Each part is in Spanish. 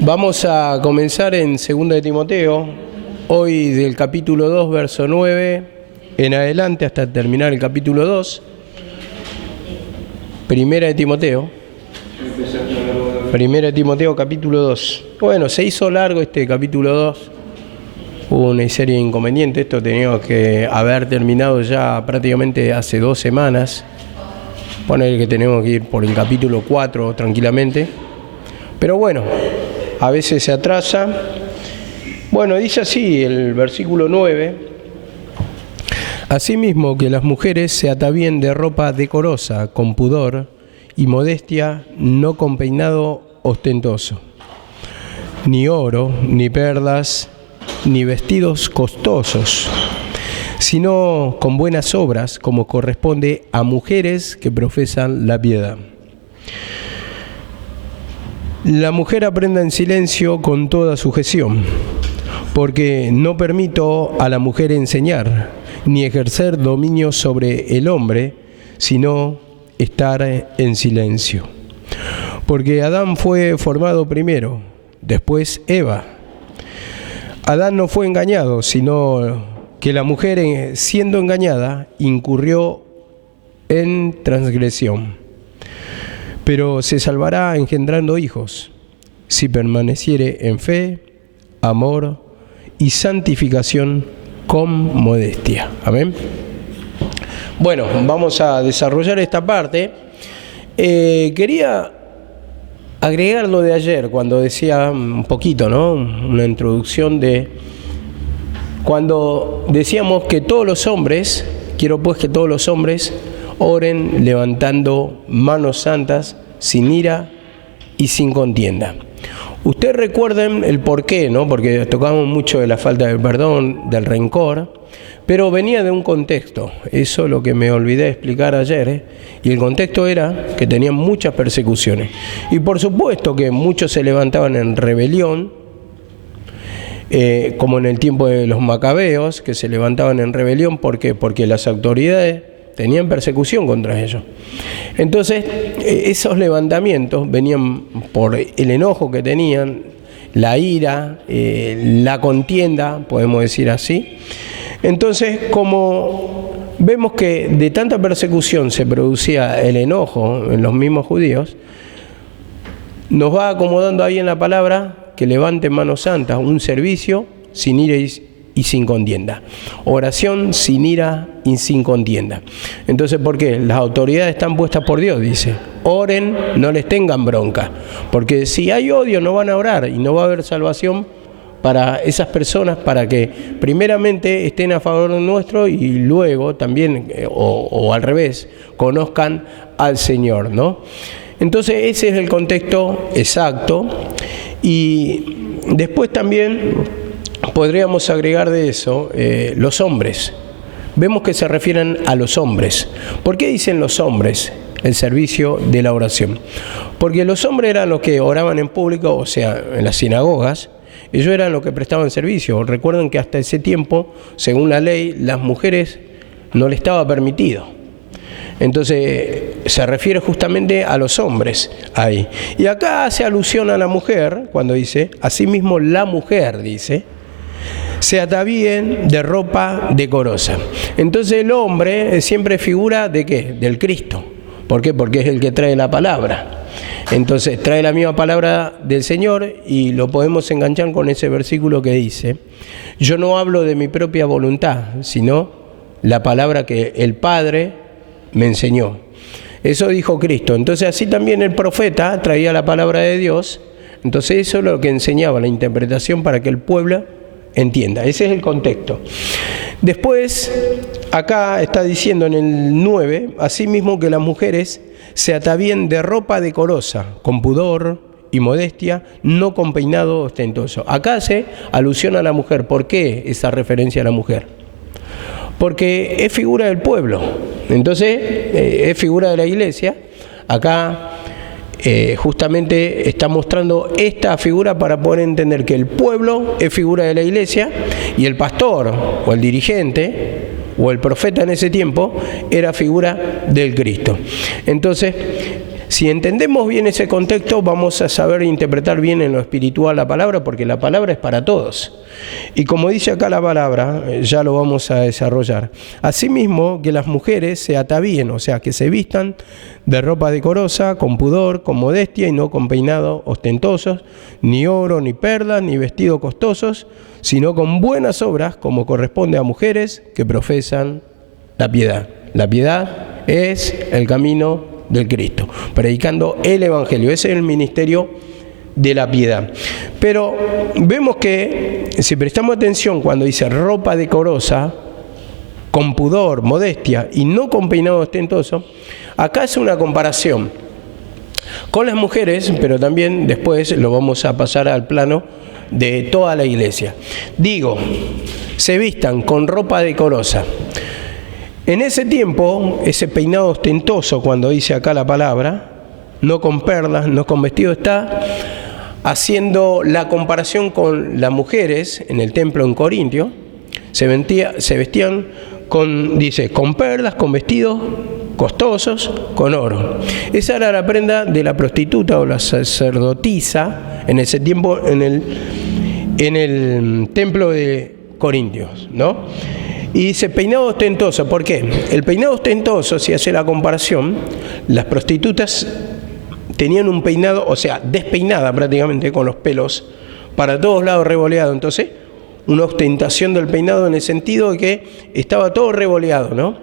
Vamos a comenzar en 2 de Timoteo, hoy del capítulo 2, verso 9, en adelante hasta terminar el capítulo 2. Primera de Timoteo, capítulo 2. Bueno, se hizo largo este capítulo 2. Hubo una serie de inconvenientes. Esto tenía que haber terminado ya prácticamente hace 2 semanas. Poner que tenemos que ir por el capítulo 4 tranquilamente. Pero bueno, a veces se atrasa. Bueno, dice así el versículo 9. Asimismo que las mujeres se atavíen de ropa decorosa, con pudor y modestia, no con peinado ostentoso, ni oro, ni perlas, ni vestidos costosos, sino con buenas obras, como corresponde a mujeres que profesan la piedad. La mujer aprenda en silencio con toda sujeción, porque no permito a la mujer enseñar, ni ejercer dominio sobre el hombre, sino estar en silencio. Porque Adán fue formado primero, después Eva. Adán no fue engañado, sino que la mujer, siendo engañada, incurrió en transgresión. Pero se salvará engendrando hijos, si permaneciere en fe, amor y santificación con modestia. Amén. Bueno, vamos a desarrollar esta parte. Quería agregar lo de ayer, cuando decía un poquito, ¿no? Una introducción de cuando decíamos que todos los hombres, quiero pues que todos los hombres oren levantando manos santas, sin ira y sin contienda. Ustedes recuerden el porqué, ¿no? Porque tocamos mucho de la falta de perdón, del rencor, pero venía de un contexto. Eso es lo que me olvidé de explicar ayer, y el contexto era que tenían muchas persecuciones. Y por supuesto que muchos se levantaban en rebelión, como en el tiempo de los macabeos, que se levantaban en rebelión. ¿Por qué? Porque las autoridades tenían persecución contra ellos. Entonces, esos levantamientos venían por el enojo que tenían, la ira, la contienda, podemos decir así. Entonces, como vemos que de tanta persecución se producía el enojo en los mismos judíos, nos va acomodando ahí en la palabra que levanten manos santas, un servicio sin ira y sin contienda. Oración sin ira y sin contienda. Entonces, ¿por qué? Las autoridades están puestas por Dios, dice. Oren, no les tengan bronca. Porque si hay odio no van a orar y no va a haber salvación para esas personas, para que primeramente estén a favor nuestro y luego también, o al revés, conozcan al Señor, ¿no? Entonces ese es el contexto exacto. Y después también podríamos agregar de eso los hombres. Vemos que se refieren a los hombres. ¿Por qué dicen los hombres el servicio de la oración? Porque los hombres eran los que oraban en público, o sea, en las sinagogas. Ellos eran los que prestaban servicio. Recuerden que hasta ese tiempo, según la ley, las mujeres no les estaba permitido. Entonces, se refiere justamente a los hombres ahí. Y acá hace alusión a la mujer, cuando dice, asimismo la mujer, dice, se atavíen de ropa decorosa. Entonces el hombre siempre figura ¿de qué? Del Cristo. ¿Por qué? Porque es el que trae la palabra. Entonces trae la misma palabra del Señor y lo podemos enganchar con ese versículo que dice, yo no hablo de mi propia voluntad, sino la palabra que el Padre me enseñó. Eso dijo Cristo. Entonces así también el profeta traía la palabra de Dios. Entonces eso es lo que enseñaba, la interpretación para que el pueblo entienda. Ese es el contexto. Después, acá está diciendo en el 9, asimismo que las mujeres se atavíen de ropa decorosa, con pudor y modestia, no con peinado ostentoso. Acá hace alusión a la mujer. ¿Por qué esa referencia a la mujer? Porque es figura del pueblo. Entonces, es figura de la iglesia. Acá justamente está mostrando esta figura para poder entender que el pueblo es figura de la iglesia y el pastor o el dirigente o el profeta en ese tiempo era figura del Cristo. Entonces, Si entendemos bien ese contexto, vamos a saber interpretar bien en lo espiritual la palabra, porque la palabra es para todos. Y como dice acá la palabra, ya lo vamos a desarrollar. Asimismo, que las mujeres se atavíen, o sea, que se vistan de ropa decorosa, con pudor, con modestia y no con peinados ostentosos, ni oro, ni perlas, ni vestidos costosos, sino con buenas obras, como corresponde a mujeres que profesan la piedad. La piedad es el camino del Cristo, predicando el Evangelio. Ese es el ministerio de la piedad. Pero vemos que, si prestamos atención cuando dice ropa decorosa, con pudor, modestia y no con peinado ostentoso, acá es una comparación con las mujeres, pero también después lo vamos a pasar al plano de toda la iglesia. Digo, se vistan con ropa decorosa. En ese tiempo, ese peinado ostentoso, cuando dice acá la palabra, no con perlas, no con vestido, está haciendo la comparación con las mujeres en el templo en Corintio. Se vestían con, dice, con perlas, con vestidos costosos, con oro. Esa era la prenda de la prostituta o la sacerdotisa en ese tiempo en el templo de Corintios, ¿no? Y dice peinado ostentoso. ¿Por qué? El peinado ostentoso, si hace la comparación, las prostitutas tenían un peinado, o sea, despeinada prácticamente, con los pelos para todos lados revoleados. Entonces, una ostentación del peinado en el sentido de que estaba todo revoleado, ¿no?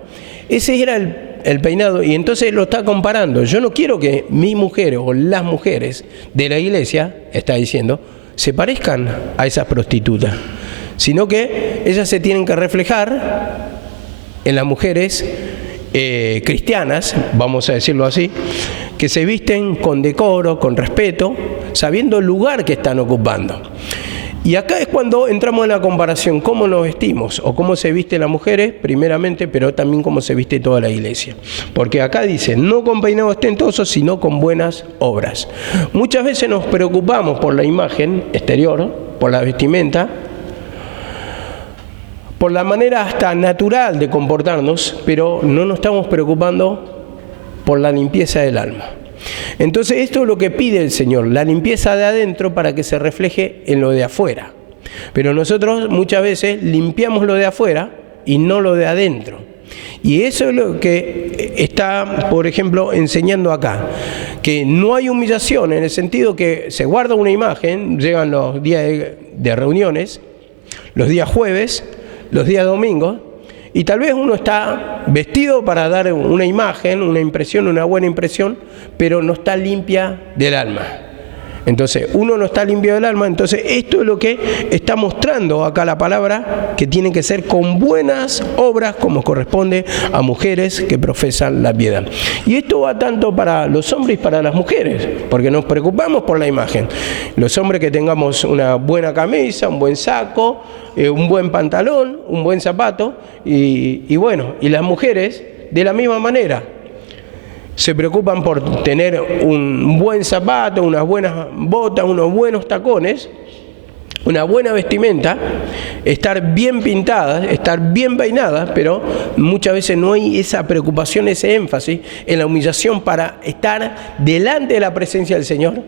Ese era el peinado, y entonces lo está comparando. Yo no quiero que mis mujeres o las mujeres de la iglesia, está diciendo, se parezcan a esas prostitutas, sino que ellas se tienen que reflejar en las mujeres cristianas, vamos a decirlo así, que se visten con decoro, con respeto, sabiendo el lugar que están ocupando. Y acá es cuando entramos en la comparación, cómo nos vestimos o cómo se visten las mujeres, primeramente, pero también cómo se viste toda la iglesia. Porque acá dice, no con peinado ostentoso, sino con buenas obras. Muchas veces nos preocupamos por la imagen exterior, por la vestimenta, por la manera hasta natural de comportarnos, pero no nos estamos preocupando por la limpieza del alma. Entonces esto es lo que pide el Señor, la limpieza de adentro para que se refleje en lo de afuera. Pero nosotros muchas veces limpiamos lo de afuera y no lo de adentro. Y eso es lo que está, por ejemplo, enseñando acá, que no hay humillación en el sentido que se guarda una imagen, llegan los días de reuniones, los días jueves, los días domingos, y tal vez uno está vestido para dar una imagen, una impresión, una buena impresión, pero no está limpia del alma. Entonces, uno no está limpio del alma, entonces esto es lo que está mostrando acá la palabra, que tiene que ser con buenas obras, como corresponde a mujeres que profesan la piedad. Y esto va tanto para los hombres y para las mujeres, porque nos preocupamos por la imagen. Los hombres que tengamos una buena camisa, un buen saco, un buen pantalón, un buen zapato, y bueno, y las mujeres de la misma manera. Se preocupan por tener un buen zapato, unas buenas botas, unos buenos tacones, una buena vestimenta, estar bien pintadas, estar bien peinadas, pero muchas veces no hay esa preocupación, ese énfasis en la humillación para estar delante de la presencia del Señor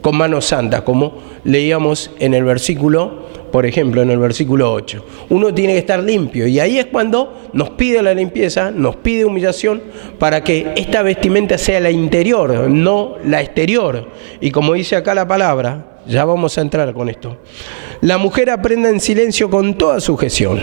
con manos santas, como leíamos en el versículo, por ejemplo, en el versículo 8. Uno tiene que estar limpio, y ahí es cuando nos pide la limpieza, nos pide humillación, para que esta vestimenta sea la interior, no la exterior. Y como dice acá la palabra, ya vamos a entrar con esto, la mujer aprenda en silencio con toda sujeción.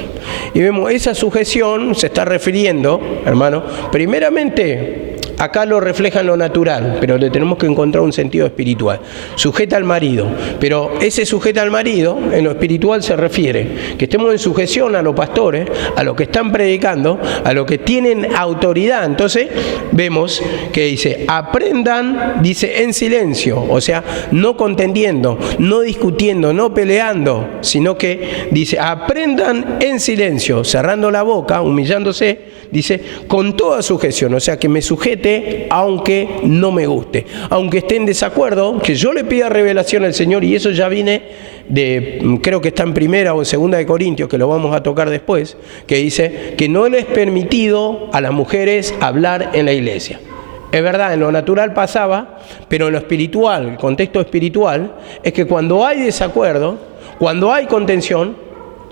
Y vemos, esa sujeción se está refiriendo, hermano, primeramente, acá lo refleja en lo natural, pero le tenemos que encontrar un sentido espiritual. Sujeta al marido, pero ese sujeta al marido, en lo espiritual se refiere que estemos en sujeción a los pastores, a los que están predicando, a los que tienen autoridad. Entonces vemos que dice, aprendan, dice, en silencio, o sea, no contendiendo, no discutiendo, no peleando, sino que dice, aprendan en silencio, cerrando la boca, humillándose, dice, con toda sujeción, o sea, que me sujete aunque no me guste, aunque esté en desacuerdo, que yo le pida revelación al Señor, y eso ya viene de, creo que está en 1 o en 2 de Corintios, que lo vamos a tocar después, que dice que no les es permitido a las mujeres hablar en la iglesia. Es verdad, en lo natural pasaba, pero en lo espiritual, el contexto espiritual, es que cuando hay desacuerdo, cuando hay contención,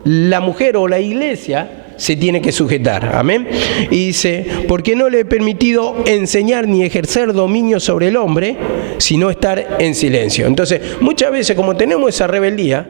la mujer o la iglesia se tiene que sujetar. Amén. Y dice, porque no le he permitido enseñar ni ejercer dominio sobre el hombre, sino estar en silencio. Entonces, muchas veces, como tenemos esa rebeldía,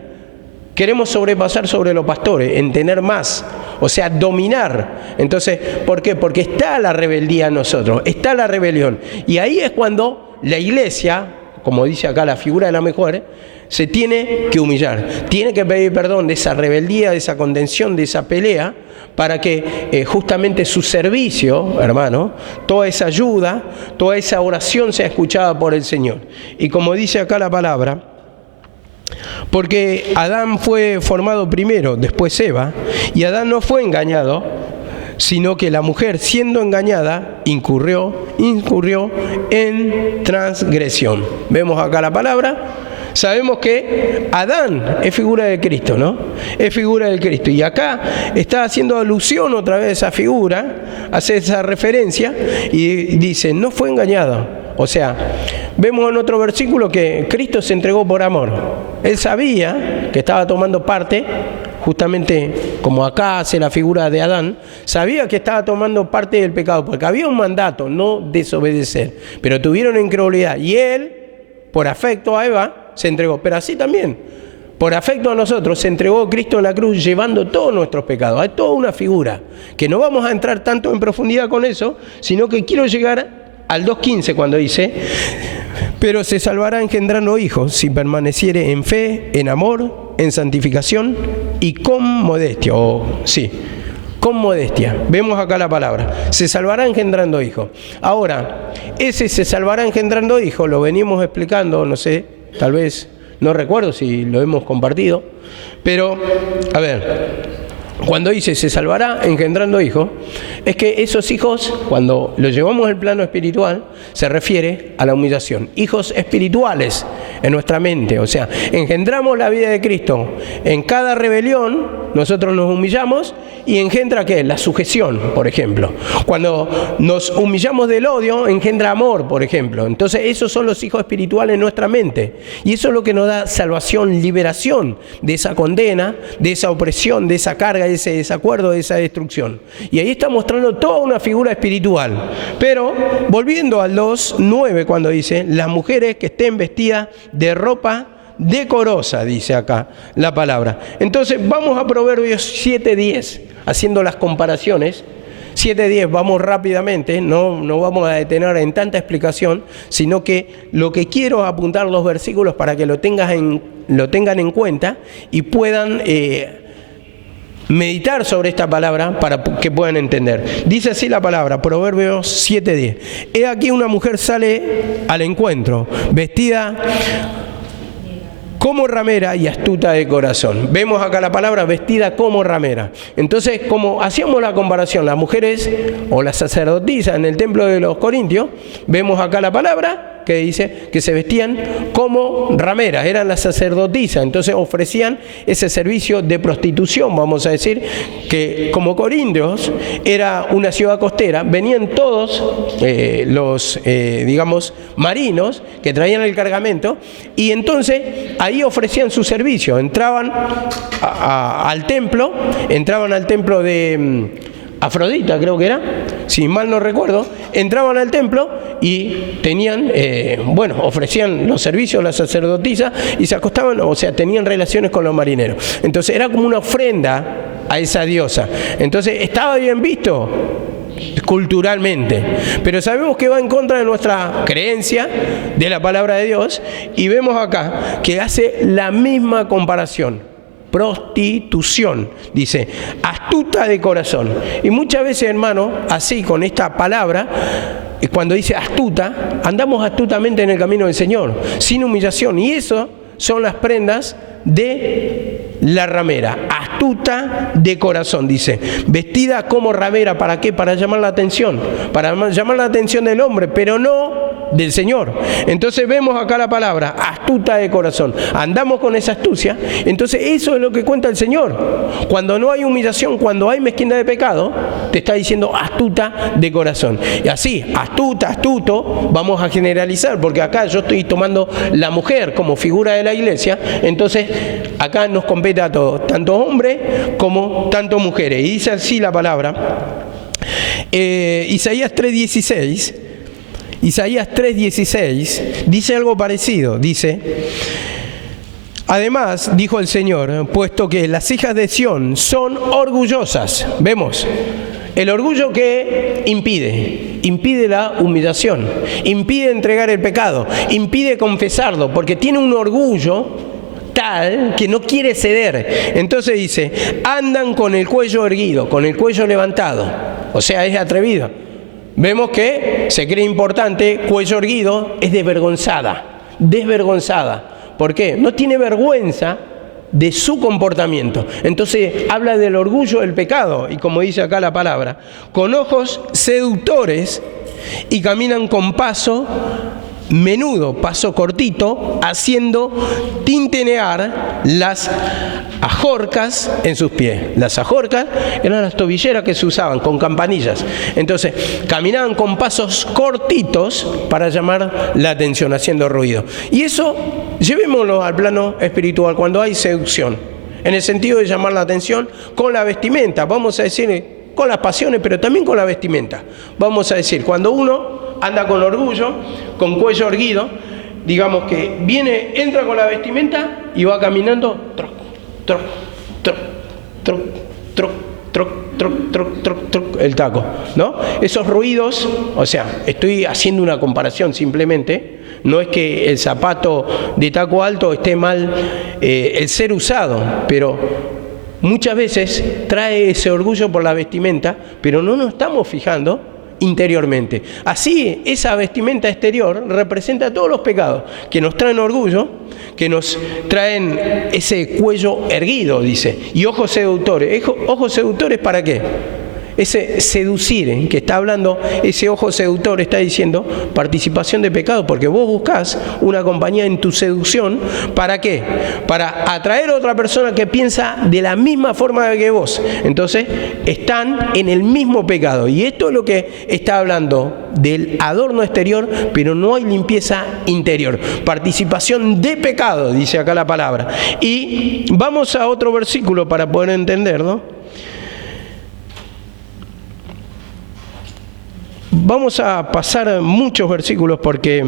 queremos sobrepasar sobre los pastores, en tener más, o sea, dominar. Entonces, ¿por qué? Porque está la rebeldía en nosotros, está la rebelión. Y ahí es cuando la iglesia, como dice acá la figura de la mujer, se tiene que humillar, tiene que pedir perdón de esa rebeldía, de esa contención, de esa pelea, para que justamente su servicio, hermano, toda esa ayuda, toda esa oración sea escuchada por el Señor. Y como dice acá la palabra, porque Adán fue formado primero, después Eva, y Adán no fue engañado, sino que la mujer, siendo engañada, incurrió en transgresión. Vemos acá la palabra. Sabemos que Adán es figura de Cristo, ¿no? Es figura del Cristo. Y acá está haciendo alusión otra vez a esa figura, hace esa referencia y dice, no fue engañado. O sea, vemos en otro versículo que Cristo se entregó por amor. Él sabía que estaba tomando parte, justamente como acá hace la figura de Adán, sabía que estaba tomando parte del pecado, porque había un mandato, no desobedecer. Pero tuvieron incredulidad y él, por afecto a Eva, se entregó, pero así también, por afecto a nosotros, se entregó Cristo en la cruz llevando todos nuestros pecados. Hay toda una figura, que no vamos a entrar tanto en profundidad con eso, sino que quiero llegar al 2.15 cuando dice, pero se salvará engendrando hijos si permaneciere en fe, en amor, en santificación y con modestia, con modestia. Vemos acá la palabra. Se salvará engendrando hijos. Ahora, ese se salvará engendrando hijos, lo venimos explicando, no sé, tal vez, no recuerdo si lo hemos compartido, pero, a ver, cuando dice se salvará engendrando hijos, es que esos hijos, cuando los llevamos al plano espiritual, se refiere a la humillación. Hijos espirituales en nuestra mente, o sea, engendramos la vida de Cristo. En cada rebelión, nosotros nos humillamos y engendra ¿qué? La sujeción, por ejemplo. Cuando nos humillamos del odio, engendra amor, por ejemplo. Entonces, esos son los hijos espirituales en nuestra mente. Y eso es lo que nos da salvación, liberación de esa condena, de esa opresión, de esa carga, de ese desacuerdo, de esa destrucción. Y ahí está mostrando toda una figura espiritual. Pero, volviendo al 2.9, cuando dice, las mujeres que estén vestidas de ropa decorosa, dice acá la palabra. Entonces, vamos a Proverbios 7.10, haciendo las comparaciones. 7.10, vamos rápidamente, no vamos a detener en tanta explicación, sino que lo que quiero es apuntar los versículos para que lo tengan en cuenta y puedan meditar sobre esta palabra para que puedan entender. Dice así la palabra, Proverbios 7.10. He aquí una mujer sale al encuentro, vestida como ramera y astuta de corazón. Vemos acá la palabra vestida como ramera. Entonces, como hacíamos la comparación, las mujeres o las sacerdotisas en el templo de los Corintios, vemos acá la palabra que dice que se vestían como rameras, eran las sacerdotisas, entonces ofrecían ese servicio de prostitución, vamos a decir, que como Corintios era una ciudad costera, venían todos los, digamos, marinos que traían el cargamento y entonces ahí ofrecían su servicio, entraban al templo de Afrodita, creo que era, si mal no recuerdo, entraban al templo y tenían, ofrecían los servicios, las sacerdotisas y se acostaban, o sea, tenían relaciones con los marineros. Entonces era como una ofrenda a esa diosa. Entonces estaba bien visto culturalmente, pero sabemos que va en contra de nuestra creencia de la palabra de Dios y vemos acá que hace la misma comparación. Prostitución, dice, astuta de corazón. Y muchas veces, hermano, así con esta palabra, cuando dice astuta, andamos astutamente en el camino del Señor, sin humillación. Y eso son las prendas de la ramera, astuta de corazón, dice. Vestida como ramera, ¿para qué? Para llamar la atención. Para llamar la atención del hombre, pero no del Señor. Entonces vemos acá la palabra, astuta de corazón. Andamos con esa astucia. Entonces eso es lo que cuenta el Señor. Cuando no hay humillación, cuando hay mezquindad de pecado, te está diciendo astuta de corazón. Y así, astuta, astuto, vamos a generalizar, porque acá yo estoy tomando la mujer como figura de la iglesia. Entonces acá nos compete a todos, tanto hombres como tanto mujeres. Y dice así la palabra, Isaías 3:16. Isaías 3:16 dice algo parecido, dice: además, dijo el Señor, puesto que las hijas de Sión son orgullosas. Vemos, el orgullo que impide la humillación, impide entregar el pecado, impide confesarlo, porque tiene un orgullo tal que no quiere ceder. Entonces dice, andan con el cuello erguido, con el cuello levantado, o sea, es atrevido. Vemos que se cree importante, cuello erguido, es desvergonzada. ¿Por qué? No tiene vergüenza de su comportamiento. Entonces habla del orgullo del pecado, y como dice acá la palabra, con ojos seductores y caminan con paso menudo, paso cortito, haciendo tintinear las ajorcas en sus pies. Las ajorcas eran las tobilleras que se usaban con campanillas. Entonces caminaban con pasos cortitos para llamar la atención, haciendo ruido. Y eso llevémoslo al plano espiritual, cuando hay seducción, en el sentido de llamar la atención con la vestimenta, vamos a decir, con las pasiones, pero también con la vestimenta. Vamos a decir, cuando uno anda con orgullo, con cuello erguido, digamos que entra con la vestimenta y va caminando, troc, troc, troc, troc, troc, troc, troc, troc, troc, troc, el taco, ¿no? Esos ruidos, o sea, estoy haciendo una comparación simplemente, no es que el zapato de taco alto esté mal el ser usado, pero muchas veces trae ese orgullo por la vestimenta, pero no nos estamos fijando interiormente. Así, esa vestimenta exterior representa todos los pecados que nos traen orgullo, que nos traen ese cuello erguido, dice, y ojos seductores. ¿Ojos seductores para qué? Ese seducir, que está hablando, ese ojo seductor está diciendo participación de pecado, porque vos buscás una compañía en tu seducción. ¿Para qué? Para atraer a otra persona que piensa de la misma forma que vos. Entonces están en el mismo pecado, y esto es lo que está hablando del adorno exterior, pero no hay limpieza interior. Participación de pecado, dice acá la palabra. Y vamos a otro versículo para poder entenderlo. Vamos a pasar muchos versículos porque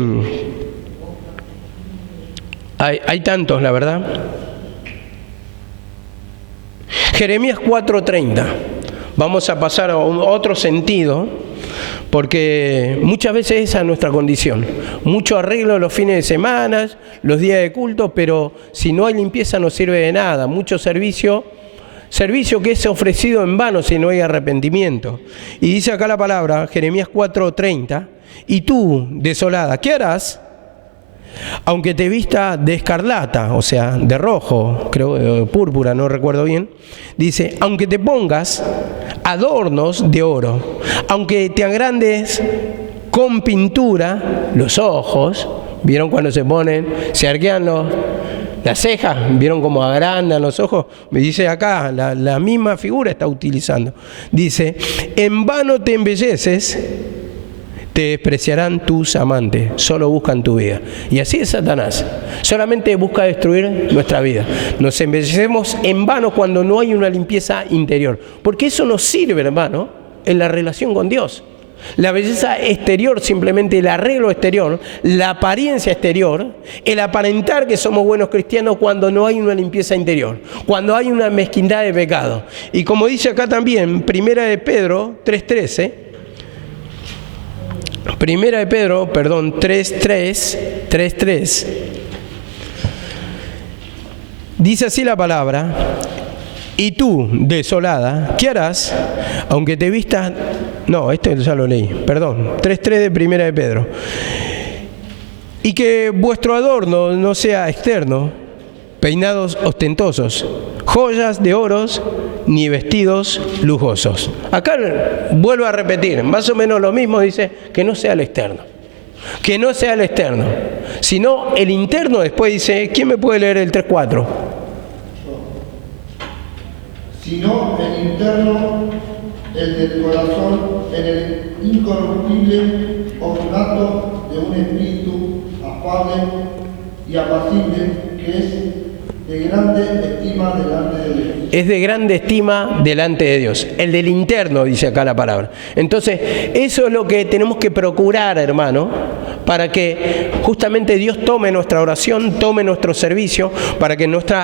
hay tantos, la verdad. Jeremías 4:30. Vamos a pasar a otro sentido, porque muchas veces esa es nuestra condición. Mucho arreglo los fines de semana, los días de culto, pero si no hay limpieza no sirve de nada. Mucho servicio que es ofrecido en vano si no hay arrepentimiento. Y dice acá la palabra, Jeremías 4:30, y tú, desolada, ¿qué harás? Aunque te vista de escarlata, o sea, de rojo, creo, de púrpura, no recuerdo bien, dice, aunque te pongas adornos de oro, aunque te agrandes con pintura los ojos, ¿vieron cuando se arquean las cejas? ¿Vieron cómo agrandan los ojos? Me dice acá, la misma figura está utilizando. Dice, en vano te embelleces, te despreciarán tus amantes, solo buscan tu vida. Y así es Satanás, solamente busca destruir nuestra vida. Nos embellecemos en vano cuando no hay una limpieza interior, porque eso nos sirve, hermano, en la relación con Dios. La belleza exterior, simplemente el arreglo exterior, la apariencia exterior, el aparentar que somos buenos cristianos cuando no hay una limpieza interior, cuando hay una mezquindad de pecado. Y como dice acá también, Primera de Pedro 3:3, 3:3, dice así la palabra, y tú, desolada, ¿qué harás? Aunque te vistas... No, este ya lo leí, perdón. 3:3 de Primera de Pedro. Y que vuestro adorno no sea externo, peinados ostentosos, joyas de oros, ni vestidos lujosos. Acá vuelvo a repetir, más o menos lo mismo, dice, que no sea el externo. Que no sea el externo, sino el interno. Después dice, ¿quién me puede leer el 3:4? Sino el interno, el del corazón, en el incorruptible ornato de un espíritu afable y apacible, que es de grande estima delante de Dios. Es de grande estima delante de Dios. El del interno, dice acá la palabra. Entonces, eso es lo que tenemos que procurar, hermano, para que justamente Dios tome nuestra oración, tome nuestro servicio, para que nuestro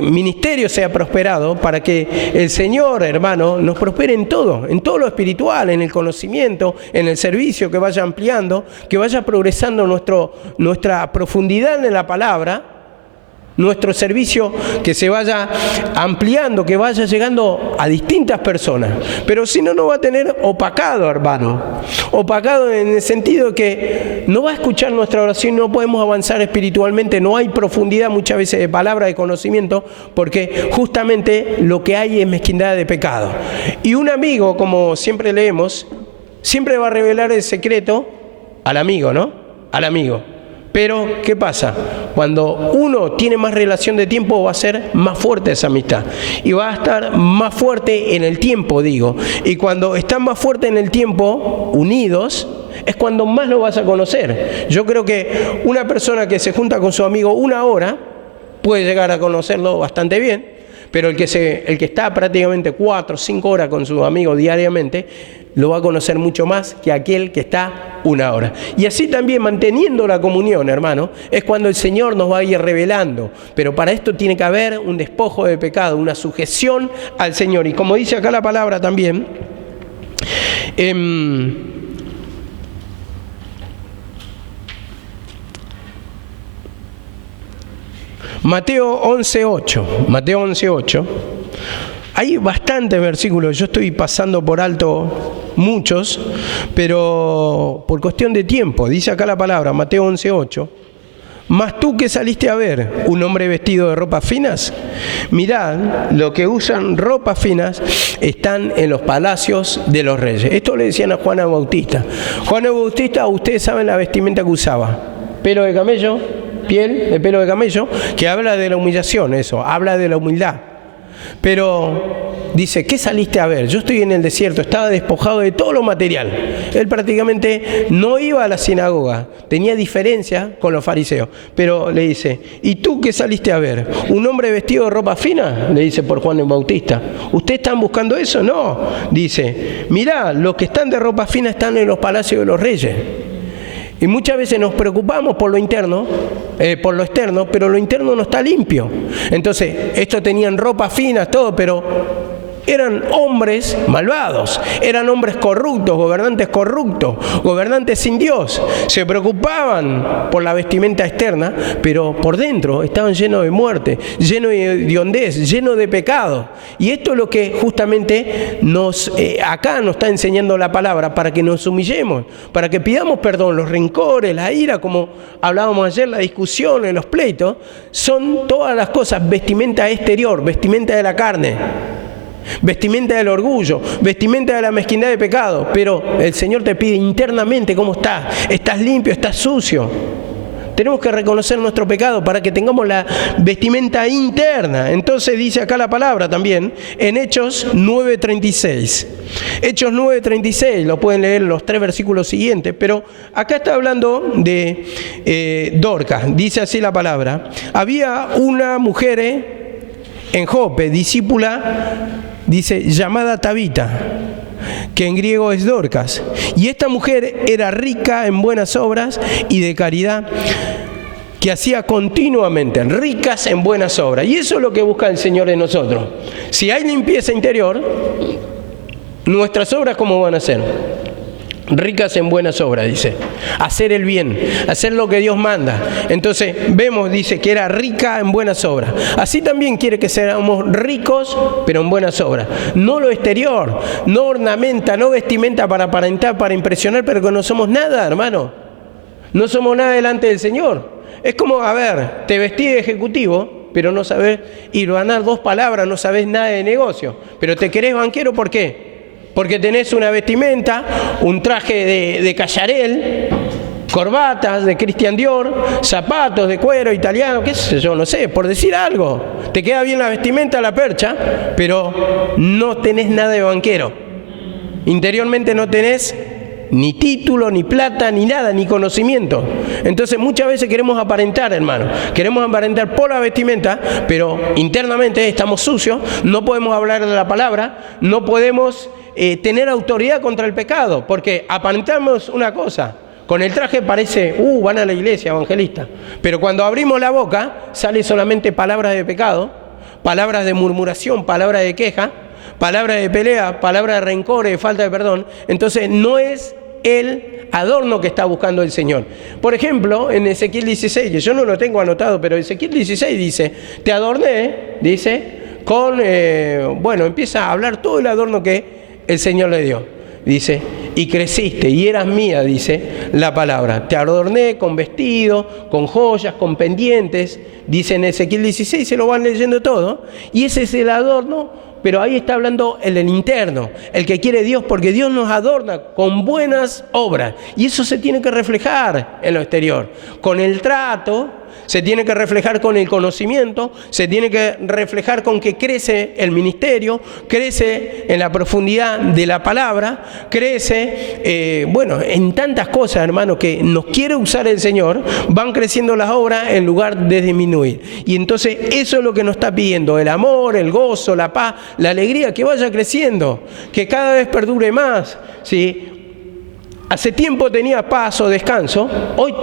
ministerio sea prosperado, para que el Señor, hermano, nos prospere en todo lo espiritual, en el conocimiento, en el servicio, que vaya ampliando, que vaya progresando nuestra profundidad en la palabra, nuestro servicio que se vaya ampliando, que vaya llegando a distintas personas. Pero si no, no va a tener opacado, hermano. Opacado en el sentido de que no va a escuchar nuestra oración, no podemos avanzar espiritualmente, no hay profundidad muchas veces de palabra, de conocimiento, porque justamente lo que hay es mezquindad de pecado. Y un amigo, como siempre leemos, siempre va a revelar el secreto al amigo, ¿no? Al amigo. Pero, ¿qué pasa? Cuando uno tiene más relación de tiempo, va a ser más fuerte esa amistad. Y va a estar más fuerte en el tiempo, digo. Y cuando están más fuertes en el tiempo, unidos, es cuando más lo vas a conocer. Yo creo que una persona que se junta con su amigo 1 hora, puede llegar a conocerlo bastante bien. Pero el que está prácticamente 4 o 5 horas con su amigo diariamente, lo va a conocer mucho más que aquel que está 1 hora. Y así también, manteniendo la comunión, hermano, es cuando el Señor nos va a ir revelando. Pero para esto tiene que haber un despojo de pecado, una sujeción al Señor. Y como dice acá la palabra también, Mateo 11:8. Hay bastantes versículos, yo estoy pasando por alto muchos, pero por cuestión de tiempo. Dice acá la palabra, Mateo 11:8. Mas tú que saliste a ver, un hombre vestido de ropas finas, mirad, los que usan ropas finas están en los palacios de los reyes. Esto le decían a Juan el Bautista. Juan el Bautista, ustedes saben la vestimenta que usaba. Pelo de camello, piel de pelo de camello, que habla de la humillación, eso, habla de la humildad. Pero dice, ¿qué saliste a ver? Yo estoy en el desierto, estaba despojado de todo lo material. Él prácticamente no iba a la sinagoga, tenía diferencia con los fariseos. Pero le dice, ¿y tú qué saliste a ver? ¿Un hombre vestido de ropa fina? Le dice por Juan el Bautista. ¿Ustedes están buscando eso? No. Dice, mirá, los que están de ropa fina están en los palacios de los reyes. Y muchas veces nos preocupamos por lo interno, por lo externo, pero lo interno no está limpio. Entonces, estos tenían ropas finas, todo, pero eran hombres malvados, eran hombres corruptos, gobernantes sin Dios. Se preocupaban por la vestimenta externa, pero por dentro estaban llenos de muerte, llenos de hediondez, llenos de pecado. Y esto es lo que justamente acá nos está enseñando la palabra, para que nos humillemos, para que pidamos perdón. Los rencores, la ira, como hablábamos ayer, la discusión, los pleitos, son todas las cosas, vestimenta exterior, vestimenta de la carne. Vestimenta del orgullo, vestimenta de la mezquindad de pecado. Pero el Señor te pide internamente cómo estás. ¿Estás limpio? ¿Estás sucio? Tenemos que reconocer nuestro pecado para que tengamos la vestimenta interna. Entonces dice acá la palabra también en Hechos 9:36. Hechos 9:36, lo pueden leer los 3 versículos siguientes, pero acá está hablando de Dorcas. Dice así la palabra. Había una mujer en Jope, discípula, dice, llamada Tabita, que en griego es Dorcas. Y esta mujer era rica en buenas obras y de caridad, que hacía continuamente, ricas en buenas obras. Y eso es lo que busca el Señor en nosotros. Si hay limpieza interior, nuestras obras, ¿cómo van a ser? Ricas en buenas obras, dice. Hacer el bien, hacer lo que Dios manda. Entonces, vemos, dice, que era rica en buenas obras. Así también quiere que seamos ricos, pero en buenas obras. No lo exterior, no ornamenta, no vestimenta para aparentar, para impresionar, pero que no somos nada, hermano. No somos nada delante del Señor. Es como, a ver, te vestí de ejecutivo, pero no sabés hilvanar 2 palabras, no sabés nada de negocio. Pero te querés banquero, ¿por qué? Porque tenés una vestimenta, un traje de Cayarel, corbatas de Christian Dior, zapatos de cuero italiano, qué sé yo, no sé, por decir algo. Te queda bien la vestimenta, la percha, pero no tenés nada de banquero. Interiormente no tenés ni título, ni plata, ni nada, ni conocimiento. Entonces muchas veces queremos aparentar, hermano. Queremos aparentar por la vestimenta, pero internamente estamos sucios, no podemos hablar de la palabra, no podemos tener autoridad contra el pecado, porque aparentamos una cosa. Con el traje parece, van a la iglesia, evangelista. Pero cuando abrimos la boca, sale solamente palabras de pecado, palabras de murmuración, palabras de queja, palabras de pelea, palabras de rencor, de falta de perdón. Entonces no es el adorno que está buscando el Señor. Por ejemplo, en Ezequiel 16, que yo no lo tengo anotado, pero Ezequiel 16 dice, te adorné, dice, con, empieza a hablar todo el adorno que el Señor le dio. Dice, y creciste y eras mía, dice la palabra. Te adorné con vestido, con joyas, con pendientes. Dice en Ezequiel 16, se lo van leyendo todo. Y ese es el adorno, pero ahí está hablando el interno, el que quiere Dios, porque Dios nos adorna con buenas obras. Y eso se tiene que reflejar en lo exterior. Con el trato, se tiene que reflejar con el conocimiento, se tiene que reflejar con que crece el ministerio, crece en la profundidad de la palabra, crece, en tantas cosas, hermano, que nos quiere usar el Señor, van creciendo las obras en lugar de disminuir. Y entonces eso es lo que nos está pidiendo, el amor, el gozo, la paz, la alegría, que vaya creciendo, que cada vez perdure más, ¿sí? Hace tiempo tenía paz o descanso, hoy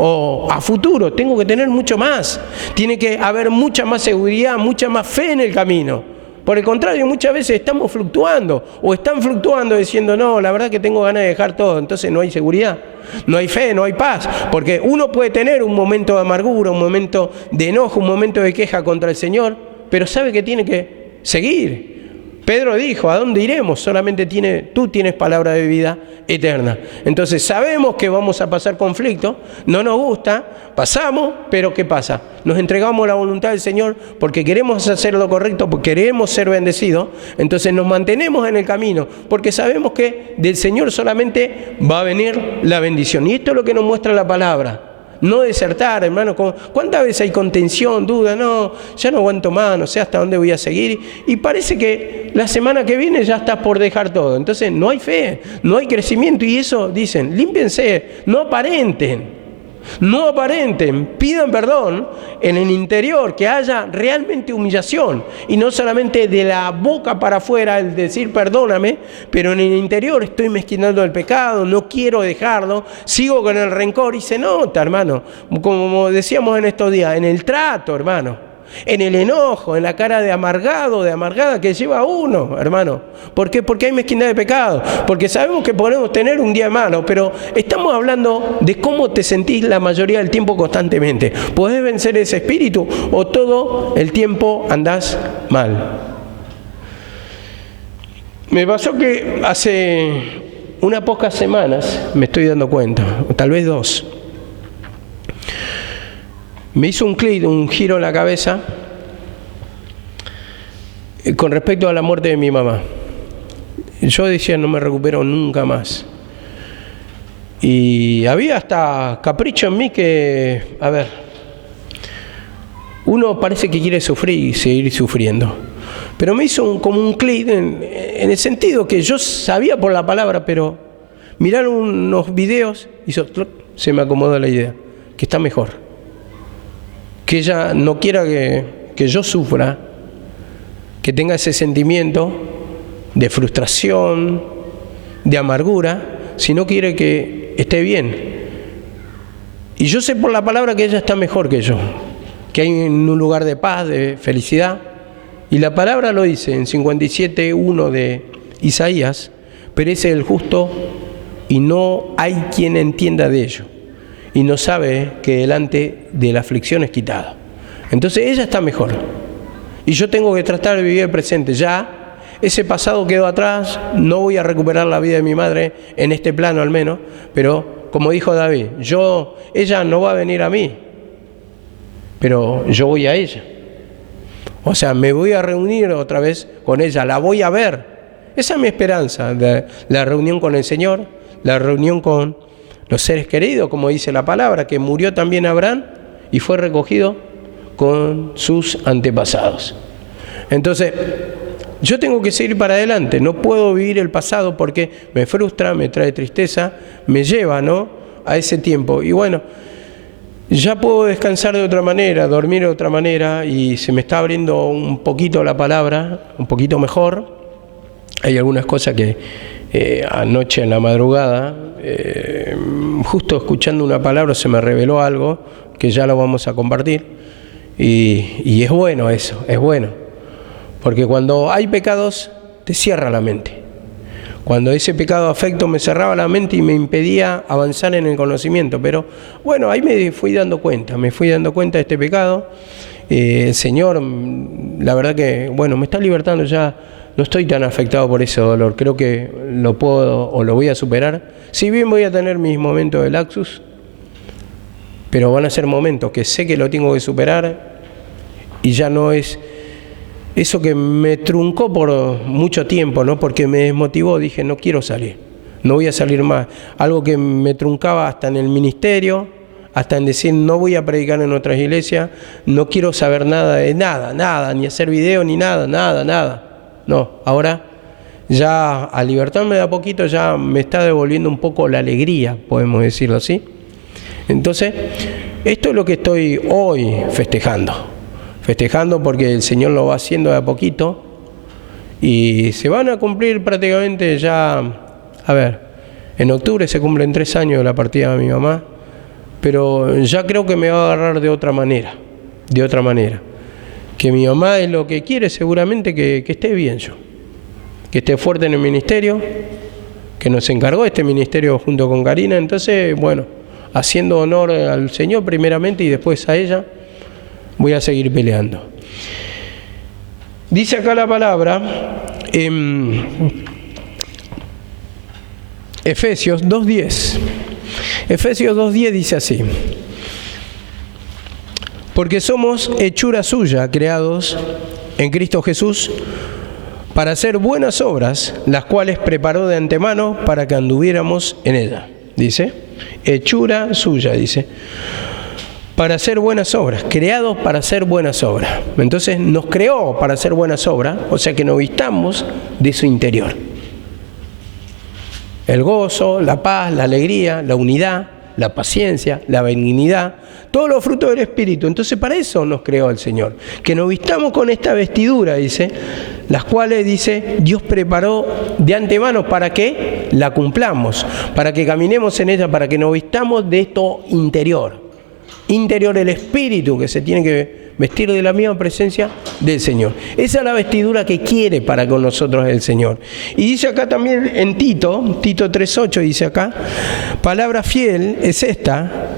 o a futuro tengo que tener mucho más. Tiene que haber mucha más seguridad, mucha más fe en el camino. Por el contrario, muchas veces estamos fluctuando o están fluctuando diciendo, no, la verdad que tengo ganas de dejar todo. Entonces no hay seguridad, no hay fe, no hay paz. Porque uno puede tener un momento de amargura, un momento de enojo, un momento de queja contra el Señor, pero sabe que tiene que seguir. Pedro dijo, ¿a dónde iremos? Solamente tú tienes palabra de vida eterna. Entonces sabemos que vamos a pasar conflicto, no nos gusta, pasamos, pero ¿qué pasa? Nos entregamos a la voluntad del Señor porque queremos hacer lo correcto, porque queremos ser bendecidos, entonces nos mantenemos en el camino, porque sabemos que del Señor solamente va a venir la bendición. Y esto es lo que nos muestra la palabra. No desertar, hermano. ¿Cuántas veces hay contención, duda? No, ya no aguanto más, no sé hasta dónde voy a seguir. Y parece que la semana que viene ya estás por dejar todo. Entonces no hay fe, no hay crecimiento. Y eso dicen, límpiense, no aparenten. No aparenten, pidan perdón en el interior, que haya realmente humillación y no solamente de la boca para afuera el decir perdóname, pero en el interior estoy mezquinando el pecado, no quiero dejarlo, sigo con el rencor y se nota, hermano, como decíamos en estos días, en el trato, hermano. En el enojo, en la cara de amargado, de amargada que lleva uno, hermano. ¿Por qué? Porque hay mezquindad de pecado. Porque sabemos que podemos tener un día malo, pero estamos hablando de cómo te sentís la mayoría del tiempo constantemente. ¿Podés vencer ese espíritu o todo el tiempo andás mal? Me pasó que hace unas pocas semanas, me estoy dando cuenta, o tal vez 2, me hizo un clic, un giro en la cabeza con respecto a la muerte de mi mamá. Yo decía, no me recupero nunca más. Y había hasta capricho en mí que, uno parece que quiere sufrir y seguir sufriendo. Pero me hizo como un clic en el sentido que yo sabía por la palabra, pero mirar unos videos y se me acomodó la idea, que está mejor. Que ella no quiera que yo sufra, que tenga ese sentimiento de frustración, de amargura, sino quiere que esté bien. Y yo sé por la palabra que ella está mejor que yo, que hay un lugar de paz, de felicidad. Y la palabra lo dice en 57:1 de Isaías, perece el justo y no hay quien entienda de ello. Y no sabe que delante de la aflicción es quitado. Entonces ella está mejor. Y yo tengo que tratar de vivir el presente. Ya ese pasado quedó atrás, no voy a recuperar la vida de mi madre en este plano al menos, pero como dijo David, ella no va a venir a mí, pero yo voy a ella. O sea, me voy a reunir otra vez con ella, la voy a ver. Esa es mi esperanza, la reunión con el Señor, la reunión con los seres queridos, como dice la palabra, que murió también Abraham y fue recogido con sus antepasados. Entonces, yo tengo que seguir para adelante, no puedo vivir el pasado porque me frustra, me trae tristeza, me lleva, ¿no?, a ese tiempo. Y bueno, ya puedo descansar de otra manera, dormir de otra manera, y se me está abriendo un poquito la palabra, un poquito mejor. Hay algunas cosas que anoche en la madrugada, justo escuchando una palabra, se me reveló algo que ya lo vamos a compartir, y es bueno eso, es bueno, porque cuando hay pecados te cierra la mente. Cuando ese pecado de afecto me cerraba la mente y me impedía avanzar en el conocimiento, pero bueno, ahí me fui dando cuenta de este pecado. El Señor, la verdad que, bueno, me está libertando ya. No estoy tan afectado por ese dolor, creo que lo puedo o lo voy a superar. Si bien voy a tener mis momentos de lapsus, pero van a ser momentos que sé que lo tengo que superar y ya no es eso que me truncó por mucho tiempo, ¿no? Porque me desmotivó, dije, no quiero salir, no voy a salir más. Algo que me truncaba hasta en el ministerio, hasta en decir, no voy a predicar en otras iglesias, no quiero saber nada de nada, ni hacer video, ni nada. No, ahora ya al libertarme de a poquito ya me está devolviendo un poco la alegría, podemos decirlo así. Entonces, esto es lo que estoy hoy festejando porque el Señor lo va haciendo de a poquito y se van a cumplir prácticamente ya, en octubre se cumplen 3 años de la partida de mi mamá, pero ya creo que me va a agarrar de otra manera. Que mi mamá es lo que quiere seguramente que esté bien yo, que esté fuerte en el ministerio, que nos encargó este ministerio junto con Karina. Entonces, bueno, haciendo honor al Señor primeramente y después a ella, voy a seguir peleando. Dice acá la palabra, Efesios 2:10. Efesios 2:10 dice así: porque somos hechura suya, creados en Cristo Jesús, para hacer buenas obras, las cuales preparó de antemano para que anduviéramos en ella. Dice, hechura suya, dice, para hacer buenas obras, creados para hacer buenas obras. Entonces nos creó para hacer buenas obras, o sea que nos vistamos de su interior. El gozo, la paz, la alegría, la unidad, la paciencia, la benignidad, todos los frutos del Espíritu. Entonces para eso nos creó el Señor, que nos vistamos con esta vestidura, dice, las cuales, dice, Dios preparó de antemano para que la cumplamos, para que caminemos en ella, para que nos vistamos de esto interior, el Espíritu, que se tiene que vestir de la misma presencia del Señor. Esa es la vestidura que quiere para con nosotros el Señor. Y dice acá también en Tito 3:8, dice acá, palabra fiel es esta,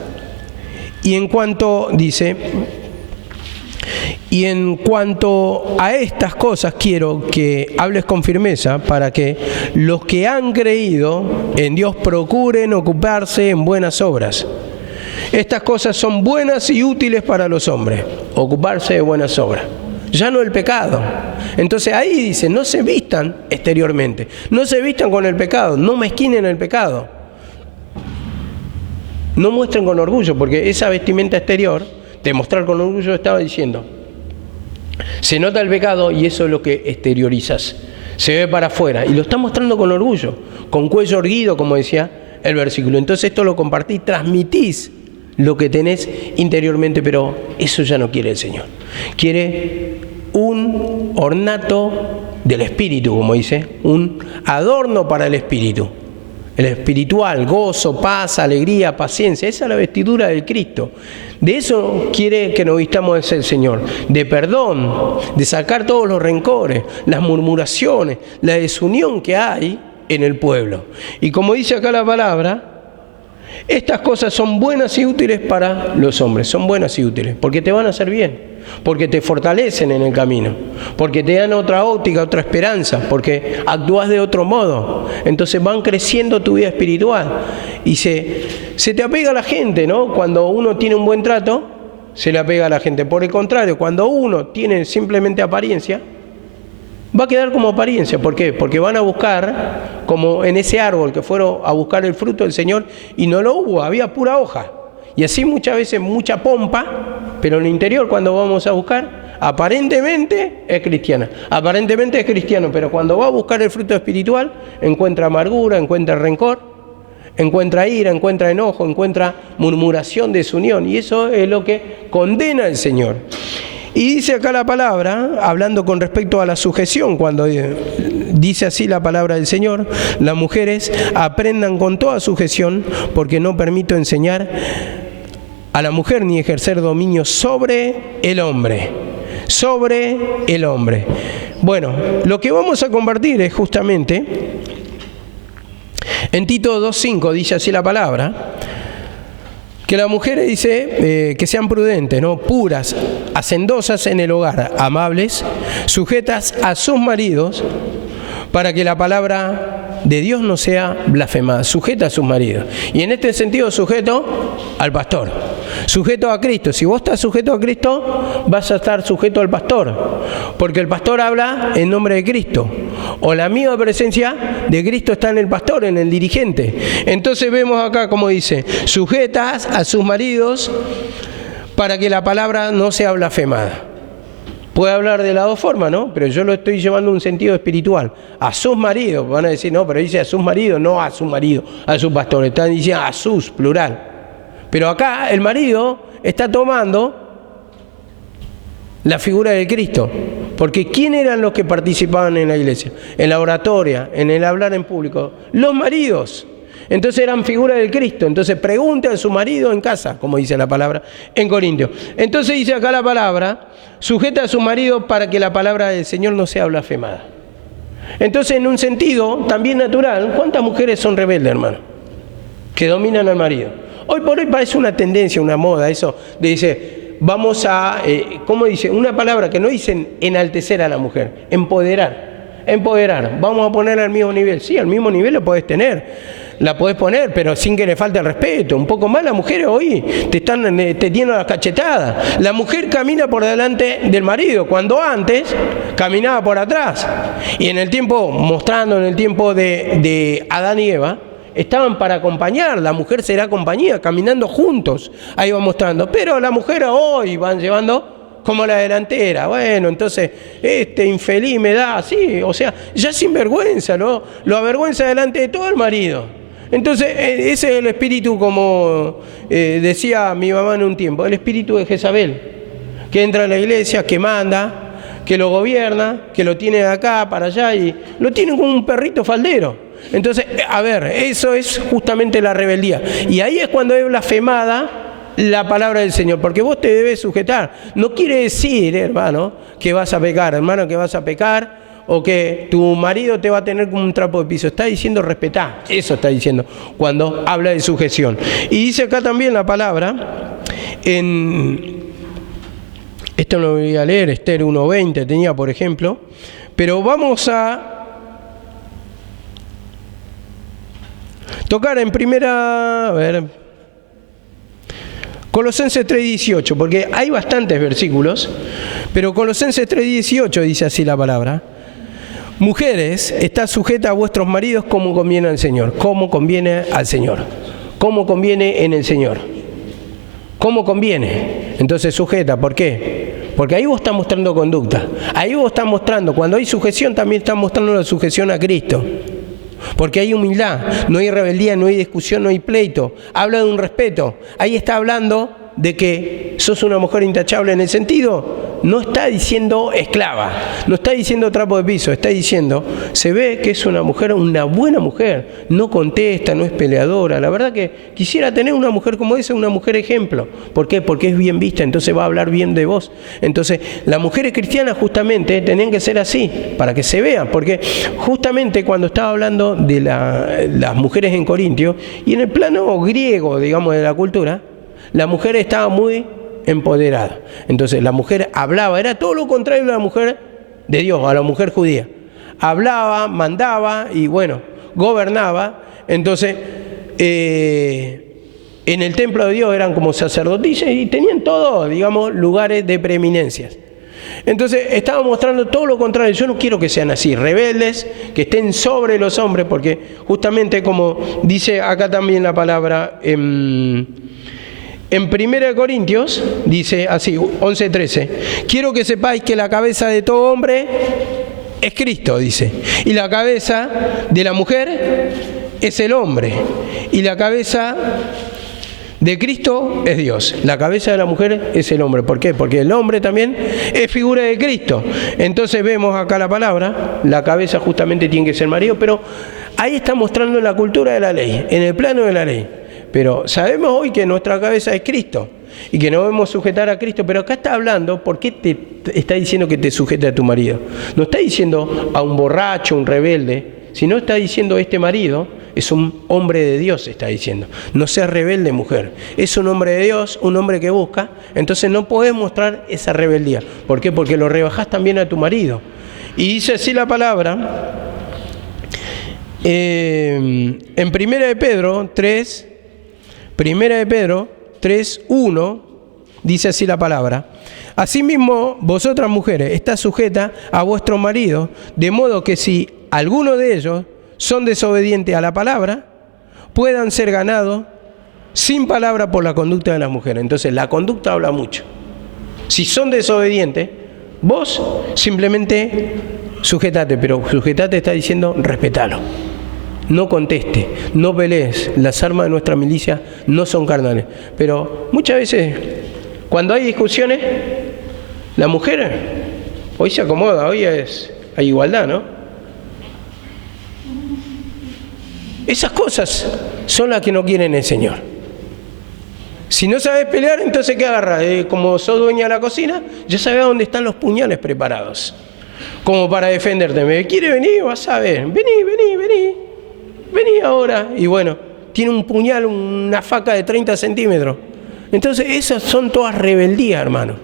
y en cuanto a estas cosas quiero que hables con firmeza para que los que han creído en Dios procuren ocuparse en buenas obras. Estas cosas son buenas y útiles para los hombres, ocuparse de buenas obras, ya no el pecado. Entonces ahí dice, no se vistan exteriormente, no se vistan con el pecado, no mezquinen el pecado. No muestren con orgullo, porque esa vestimenta exterior, de mostrar con orgullo, estaba diciendo, se nota el pecado y eso es lo que exteriorizas, se ve para afuera y lo está mostrando con orgullo, con cuello erguido, como decía el versículo. Entonces esto lo compartís, transmitís lo que tenés interiormente, pero eso ya no quiere el Señor. Quiere un ornato del Espíritu, como dice, un adorno para el Espíritu. El espiritual, gozo, paz, alegría, paciencia, esa es la vestidura del Cristo. De eso quiere que nos vistamos el Señor, de perdón, de sacar todos los rencores, las murmuraciones, la desunión que hay en el pueblo. Y como dice acá la palabra, estas cosas son buenas y útiles para los hombres, son buenas y útiles, porque te van a hacer bien, porque te fortalecen en el camino, porque te dan otra óptica, otra esperanza, porque actúas de otro modo. Entonces van creciendo tu vida espiritual y se te apega a la gente, ¿no? Cuando uno tiene un buen trato, se le apega a la gente. Por el contrario, cuando uno tiene simplemente apariencia, va a quedar como apariencia. ¿Por qué? Porque van a buscar, como en ese árbol que fueron a buscar el fruto del Señor y no lo hubo, había pura hoja. Y así muchas veces mucha pompa, pero en el interior cuando vamos a buscar, aparentemente es cristiana. Aparentemente es cristiano, pero cuando va a buscar el fruto espiritual, encuentra amargura, encuentra rencor, encuentra ira, encuentra enojo, encuentra murmuración, desunión. Y eso es lo que condena el Señor. Y dice acá la palabra, hablando con respecto a la sujeción, cuando dice así la palabra del Señor: las mujeres aprendan con toda sujeción, porque no permito enseñar a la mujer ni ejercer dominio sobre el hombre. Sobre el hombre. Bueno, lo que vamos a compartir es justamente en Tito 2:5, dice así la palabra, que las mujeres, dice, que sean prudentes, ¿no? Puras, hacendosas en el hogar, amables, sujetas a sus maridos, para que la palabra de Dios no sea blasfemada. Sujeta a sus maridos. Y en este sentido, sujeto al pastor. Sujeto a Cristo. Si vos estás sujeto a Cristo, vas a estar sujeto al pastor. Porque el pastor habla en nombre de Cristo. O la misma presencia de Cristo está en el pastor, en el dirigente. Entonces vemos acá como dice: sujetas a sus maridos para que la palabra no sea blasfemada. Puede hablar de las dos formas, ¿no? Pero yo lo estoy llevando a un sentido espiritual. A sus maridos, van a decir, no, pero dice a sus maridos, no a su marido, a sus pastores. Están diciendo a sus, plural. Pero acá el marido está tomando la figura de Cristo. Porque ¿quién eran los que participaban en la iglesia? En la oratoria, en el hablar en público. Los maridos. Entonces eran figuras del Cristo. Entonces pregunten a su marido en casa, como dice la palabra en Corintios. Entonces dice acá la palabra: sujeta a su marido para que la palabra del Señor no sea blasfemada. Entonces, en un sentido también natural, ¿cuántas mujeres son rebeldes, hermano? Que dominan al marido. Hoy por hoy parece una tendencia, una moda, eso de dice, vamos a, ¿cómo dice? Una palabra que no dicen enaltecer a la mujer, empoderar. Empoderar, vamos a poner al mismo nivel. Sí, al mismo nivel lo podés tener. La podés poner, pero sin que le falte el respeto. Un poco más las mujeres hoy te tienen las cachetadas. La mujer camina por delante del marido, cuando antes caminaba por atrás. Y en el tiempo, mostrando en el tiempo de Adán y Eva, estaban para acompañar. La mujer será compañía, caminando juntos. Ahí va mostrando. Pero las mujeres hoy van llevando como la delantera. Bueno, entonces, este infeliz me da así. O sea, ya sin vergüenza, ¿no? Lo avergüenza delante de todo el marido. Entonces, ese es el espíritu, como decía mi mamá en un tiempo, el espíritu de Jezabel, que entra en la iglesia, que manda, que lo gobierna, que lo tiene de acá para allá y lo tiene como un perrito faldero. Entonces, a ver, eso es justamente la rebeldía. Y ahí es cuando es blasfemada la palabra del Señor, porque vos te debes sujetar. No quiere decir, hermano, que vas a pecar, hermano, que vas a pecar, o que tu marido te va a tener como un trapo de piso. Está diciendo respetar. Eso está diciendo cuando habla de sujeción. Y dice acá también la palabra, esto no lo voy a leer, Esther 1:20 tenía, por ejemplo, pero vamos a tocar en primera, a ver, Colosenses 3:18, porque hay bastantes versículos, pero Colosenses 3:18 dice así la palabra: mujeres, estad sujetas a vuestros maridos como conviene al Señor. ¿Cómo conviene al Señor? ¿Cómo conviene en el Señor? ¿Cómo conviene? Entonces sujeta, ¿por qué? Porque ahí vos estás mostrando conducta. Ahí vos estás mostrando, cuando hay sujeción también estás mostrando la sujeción a Cristo. Porque hay humildad, no hay rebeldía, no hay discusión, no hay pleito. Habla de un respeto. Ahí está hablando de que sos una mujer intachable en el sentido, no está diciendo esclava, no está diciendo trapo de piso, está diciendo, se ve que es una mujer, una buena mujer, no contesta, no es peleadora. La verdad que quisiera tener una mujer como esa, una mujer ejemplo. ¿Por qué? Porque es bien vista, entonces va a hablar bien de vos. Entonces, las mujeres cristianas justamente tenían que ser así, para que se vean, porque justamente cuando estaba hablando de las mujeres en Corintio, y en el plano griego, digamos, de la cultura, la mujer estaba muy empoderada. Entonces la mujer hablaba, era todo lo contrario a la mujer de Dios, a la mujer judía. Hablaba, mandaba y bueno, gobernaba. Entonces En el templo de Dios eran como sacerdotisas y tenían todos, digamos, lugares de preeminencias. Entonces estaba mostrando todo lo contrario. Yo no quiero que sean así, rebeldes, que estén sobre los hombres, porque justamente como dice acá también la palabra, en 1 Corintios, dice así, 11:13, quiero que sepáis que la cabeza de todo hombre es Cristo, dice, y la cabeza de la mujer es el hombre, y la cabeza de Cristo es Dios. La cabeza de la mujer es el hombre. ¿Por qué? Porque el hombre también es figura de Cristo. Entonces vemos acá la palabra, la cabeza justamente tiene que ser marido, pero ahí está mostrando la cultura de la ley, en el plano de la ley. Pero sabemos hoy que nuestra cabeza es Cristo y que nos debemos sujetar a Cristo, pero acá está hablando, ¿por qué te está diciendo que te sujete a tu marido? No está diciendo a un borracho, un rebelde, sino está diciendo este marido es un hombre de Dios, está diciendo. No seas rebelde, mujer. Es un hombre de Dios, un hombre que busca. Entonces no podés mostrar esa rebeldía. ¿Por qué? Porque lo rebajás también a tu marido. Y dice así la palabra, en 1 de Pedro 3:1, dice así la palabra. Asimismo, vosotras mujeres, estad sujetas a vuestro marido, de modo que si alguno de ellos son desobedientes a la palabra, puedan ser ganados sin palabra por la conducta de las mujeres. Entonces la conducta habla mucho. Si son desobedientes, vos simplemente sujetate, pero sujetate está diciendo respetalo. No conteste, no pelees. Las armas de nuestra milicia no son carnales. Pero muchas veces, cuando hay discusiones, la mujer hoy se acomoda, hoy hay igualdad, ¿no? Esas cosas son las que no quieren el Señor. Si no sabes pelear, entonces ¿qué agarras? Como sos dueña de la cocina, ya sabes dónde están los puñales preparados, como para defenderte. ¿Me quiere venir? Vas a ver. Vení ahora. Y bueno, tiene un puñal, una faca de 30 centímetros. Entonces esas son todas rebeldías, hermano.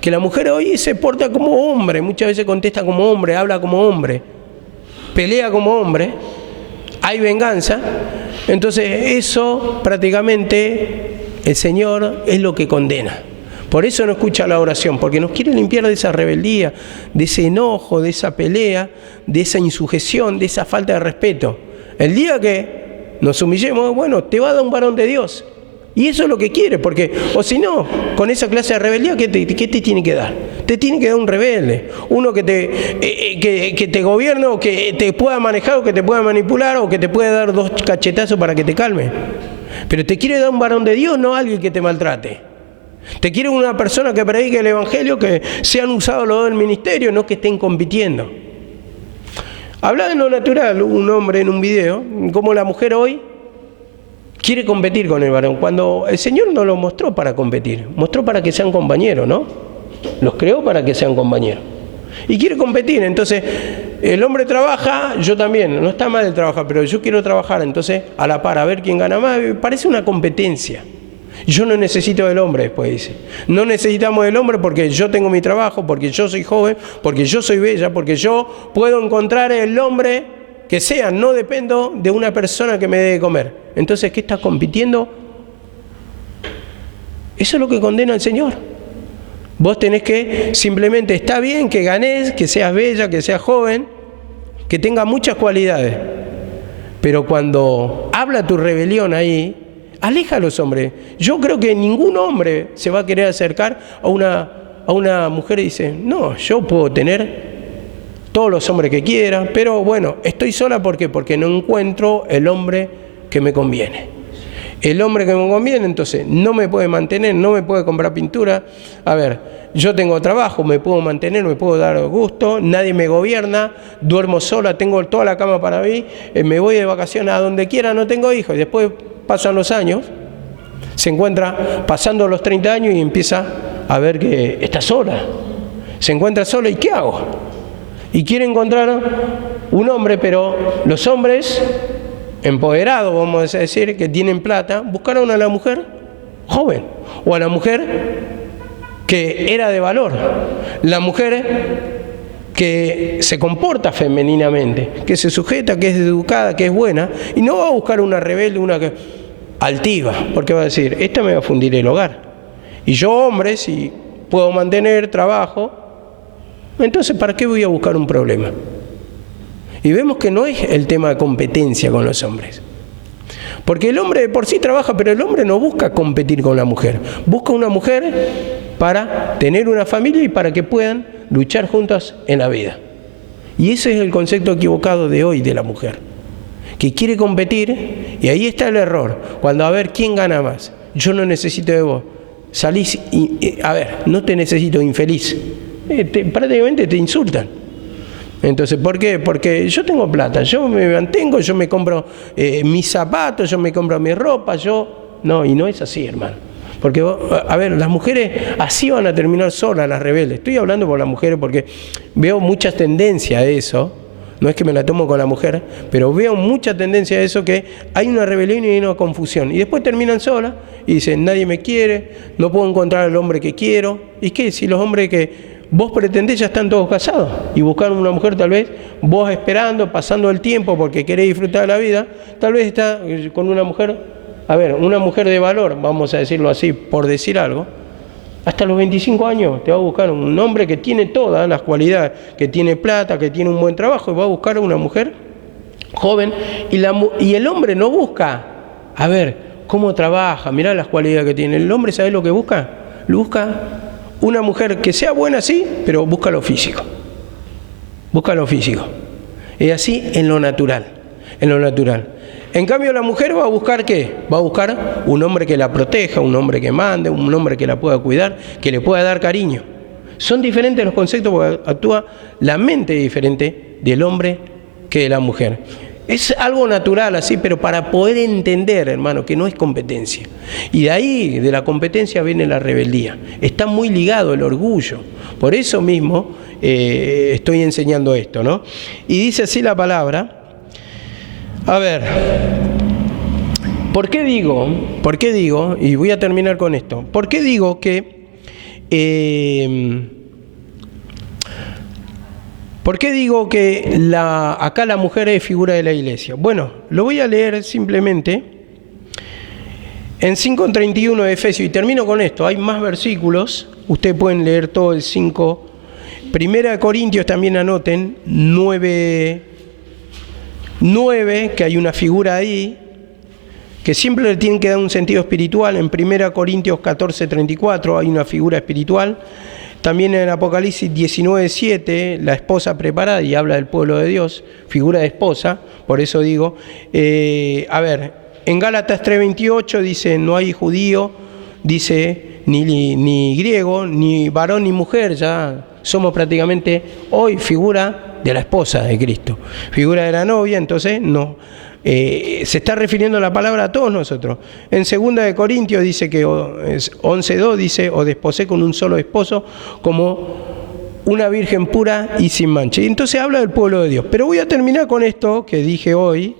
Que la mujer hoy se porta como hombre, muchas veces contesta como hombre, habla como hombre, pelea como hombre. Hay venganza. Entonces eso prácticamente el Señor es lo que condena. Por eso no escucha la oración, porque nos quiere limpiar de esa rebeldía, de ese enojo, de esa pelea, de esa insujeción, de esa falta de respeto. El día que nos humillemos, bueno, te va a dar un varón de Dios. Y eso es lo que quiere, porque, o si no, con esa clase de rebeldía, ¿qué te tiene que dar? Te tiene que dar un rebelde, uno que te gobierne, o que te pueda manejar, o que te pueda manipular, o que te pueda dar 2 cachetazos para que te calme. Pero te quiere dar un varón de Dios, no alguien que te maltrate. Te quiere una persona que predique el Evangelio, que sean usados los dos del ministerio, no que estén compitiendo. Habla de lo natural, un hombre en un video, como la mujer hoy quiere competir con el varón, cuando el Señor no lo mostró para competir, mostró para que sean compañeros, ¿no? Los creó para que sean compañeros. Y quiere competir, entonces el hombre trabaja, yo también, no está mal el trabajar, pero yo quiero trabajar, entonces a la par, a ver quién gana más, parece una competencia. Yo no necesito del hombre, después dice. No necesitamos del hombre porque yo tengo mi trabajo, porque yo soy joven, porque yo soy bella, porque yo puedo encontrar el hombre que sea, no dependo de una persona que me dé de comer. Entonces, ¿qué estás compitiendo? Eso es lo que condena el Señor. Vos tenés que simplemente, está bien que ganes, que seas bella, que seas joven, que tengas muchas cualidades, pero cuando habla tu rebelión ahí, aleja a los hombres. Yo creo que ningún hombre se va a querer acercar a una mujer y dice, no, yo puedo tener todos los hombres que quiera, pero bueno, estoy sola, ¿por qué? Porque no encuentro el hombre que me conviene. El hombre que me conviene, entonces, no me puede mantener, no me puede comprar pintura. A ver, yo tengo trabajo, me puedo mantener, me puedo dar gusto, nadie me gobierna, duermo sola, tengo toda la cama para mí, me voy de vacaciones a donde quiera, no tengo hijos. Y después pasan los años, se encuentra pasando los 30 años y empieza a ver que está sola. Se encuentra sola, ¿y qué hago? Y quiere encontrar un hombre, pero los hombres empoderados, vamos a decir, que tienen plata, buscaron a la mujer joven, o a la mujer que era de valor, la mujer que se comporta femeninamente, que se sujeta, que es educada, que es buena, y no va a buscar una rebelde, una que altiva, porque va a decir, esta me va a fundir el hogar. Y yo, hombre, si puedo mantener trabajo, entonces ¿para qué voy a buscar un problema? Y vemos que no es el tema de competencia con los hombres. Porque el hombre de por sí trabaja, pero el hombre no busca competir con la mujer. Busca una mujer para tener una familia y para que puedan luchar juntas en la vida. Y ese es el concepto equivocado de hoy de la mujer, que quiere competir, y ahí está el error. Cuando a ver quién gana más, yo no necesito de vos, salís y a ver, no te necesito, infeliz, prácticamente te insultan. Entonces, ¿por qué? Porque yo tengo plata, yo me mantengo, yo me compro mis zapatos, yo me compro mi ropa, no, y no es así, hermano. Porque, a ver, las mujeres así van a terminar solas, las rebeldes. Estoy hablando por las mujeres porque veo muchas tendencias a eso. No es que me la tomo con la mujer, pero veo mucha tendencia a eso, que hay una rebelión y hay una confusión. Y después terminan solas y dicen, nadie me quiere, no puedo encontrar al hombre que quiero. ¿Y qué? Si los hombres que vos pretendés ya están todos casados y buscaron una mujer, tal vez vos esperando, pasando el tiempo porque querés disfrutar de la vida, tal vez está con una mujer, a ver, una mujer de valor, vamos a decirlo así, por decir algo, hasta los 25 años te va a buscar un hombre que tiene todas las cualidades, que tiene plata, que tiene un buen trabajo, y va a buscar a una mujer joven, y el hombre no busca, a ver, cómo trabaja, mirá las cualidades que tiene. El hombre, ¿sabe lo que busca? Lo busca una mujer que sea buena, sí, pero busca lo físico. Busca lo físico. Es así en lo natural. En lo natural. En cambio, la mujer va a buscar ¿qué? Va a buscar un hombre que la proteja, un hombre que mande, un hombre que la pueda cuidar, que le pueda dar cariño. Son diferentes los conceptos porque actúa la mente diferente del hombre que de la mujer. Es algo natural así, pero para poder entender, hermano, que no es competencia. Y de ahí, de la competencia, viene la rebeldía. Está muy ligado el orgullo. Por eso mismo estoy enseñando esto, ¿no? Y dice así la palabra. A ver, ¿por qué digo, y voy a terminar con esto, por qué digo que, acá la mujer es figura de la iglesia? Bueno, lo voy a leer simplemente en 5:31 de Efesios, y termino con esto, hay más versículos, ustedes pueden leer todo el 5, Primera de Corintios también anoten, 9, que hay una figura ahí, que siempre le tienen que dar un sentido espiritual. En 1 Corintios 14:34 hay una figura espiritual. También en Apocalipsis 19:7, la esposa preparada, y habla del pueblo de Dios, figura de esposa, por eso digo. A ver, en Gálatas 3:28 dice, no hay judío, dice, ni griego, ni varón ni mujer, ya somos prácticamente hoy figura de la esposa de Cristo, figura de la novia, entonces no, se está refiriendo la palabra a todos nosotros. En 2 de Corintios dice que 11:2 dice, os desposé con un solo esposo como una virgen pura y sin mancha. Y entonces habla del pueblo de Dios. Pero voy a terminar con esto que dije hoy,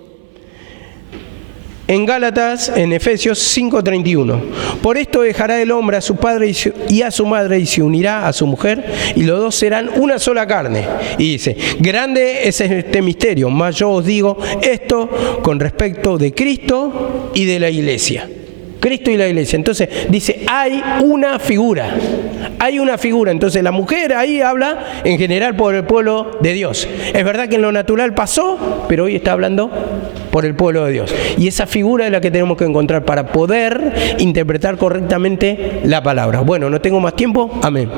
en Gálatas, en Efesios 5:31. Por esto dejará el hombre a su padre y a su madre y se unirá a su mujer y los dos serán una sola carne. Y dice, grande es este misterio, mas yo os digo esto con respecto de Cristo y de la iglesia. Cristo y la iglesia. Entonces dice, hay una figura. Entonces la mujer ahí habla en general por el pueblo de Dios. Es verdad que en lo natural pasó, pero hoy está hablando por el pueblo de Dios. Y esa figura es la que tenemos que encontrar para poder interpretar correctamente la palabra. Bueno, no tengo más tiempo. Amén.